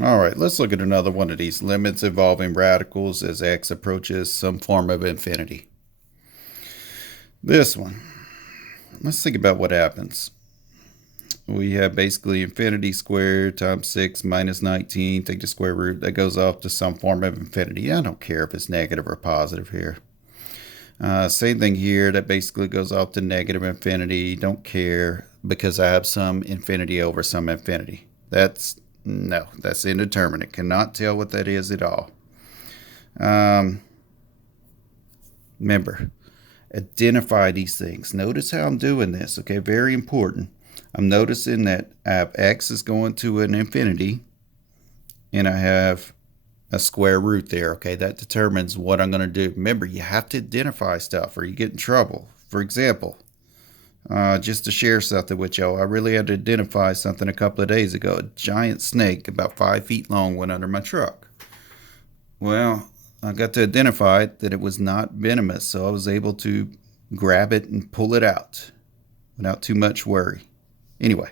All right, let's look at another one of these limits involving radicals as x approaches some form of infinity. This one, let's think about what happens. We have basically infinity squared times 6 minus 19, take the square root, that goes off to some form of infinity. I don't care if it's negative or positive here. Same thing here, that basically goes off to negative infinity. Don't care because I have some infinity over some infinity. That's indeterminate. Cannot tell what that is at all. Remember, identify these things. Notice how I'm doing this, okay? Very important. I'm noticing that I have x is going to an infinity, and I have a square root there, okay? That determines what I'm going to do. Remember, you have to identify stuff or you get in trouble. For example, just to share something with y'all, I really had to identify something a couple of days ago. A giant snake about 5 feet long went under my truck. Well, I got to identify that it was not venomous, so I was able to grab it and pull it out without too much worry. Anyway,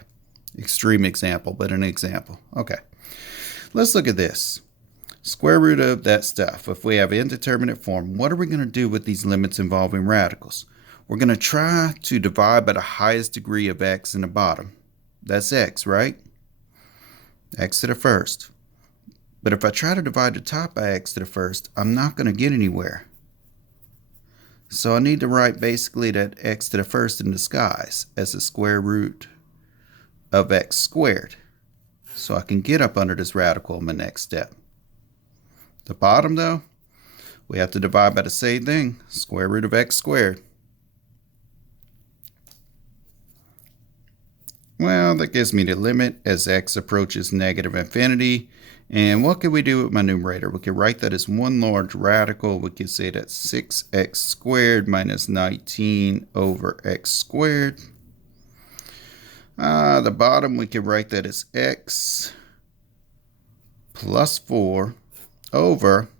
extreme example, but an example. Okay, let's look at this. Square root of that stuff. If we have indeterminate form, what are we going to do with these limits involving radicals? We're going to try to divide by the highest degree of x in the bottom. That's x, right? X to the first. But if I try to divide the top by x to the first, I'm not going to get anywhere. So I need to write basically that x to the first in disguise as the square root of x squared. So I can get up under this radical in my next step. The bottom, though, we have to divide by the same thing, square root of x squared. Well, that gives me the limit as x approaches negative infinity. And what can we do with my numerator? We can write that as one large radical. We can say that's 6x squared minus 19 over x squared. The bottom, we can write that as x plus 4 over,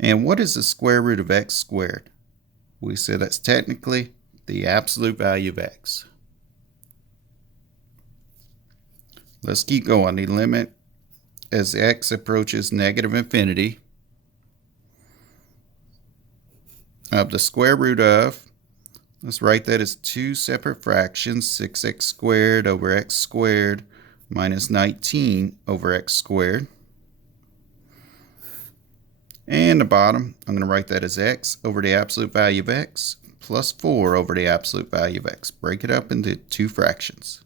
and what is the square root of x squared? We say that's technically the absolute value of x. Let's keep going. The limit as x approaches negative infinity of the square root of, let's write that as two separate fractions, 6x squared over x squared minus 19 over x squared. And the bottom, I'm going to write that as x over the absolute value of x plus 4 over the absolute value of x. Break it up into two fractions.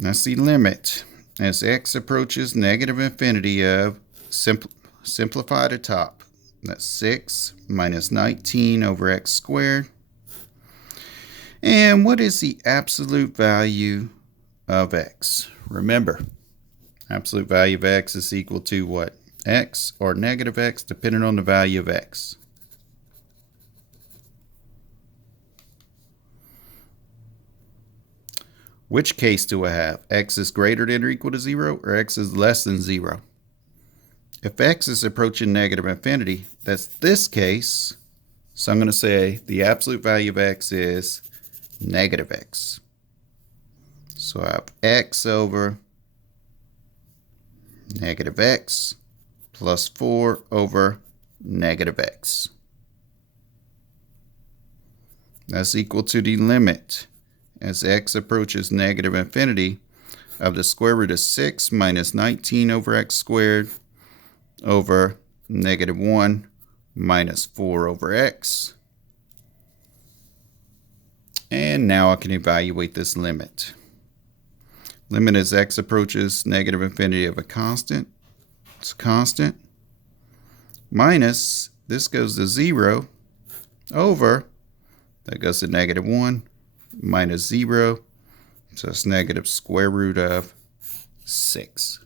That's the limit as x approaches negative infinity of, simplify the top. That's 6 minus 19 over x squared. And what is the absolute value of x? Remember, absolute value of x is equal to what? X or negative x, depending on the value of x. Which case do I have? X is greater than or equal to 0, or x is less than 0? If x is approaching negative infinity, that's this case. So I'm going to say the absolute value of x is negative x. So I have x over negative x plus 4 over negative x. That's equal to the limit as x approaches negative infinity of the square root of 6 minus 19 over x squared over negative 1 minus 4 over x. And now I can evaluate this limit. Limit as x approaches negative infinity of a constant. It's a constant. Minus, this goes to 0 over, that goes to negative 1 minus 0. So it's negative square root of 6.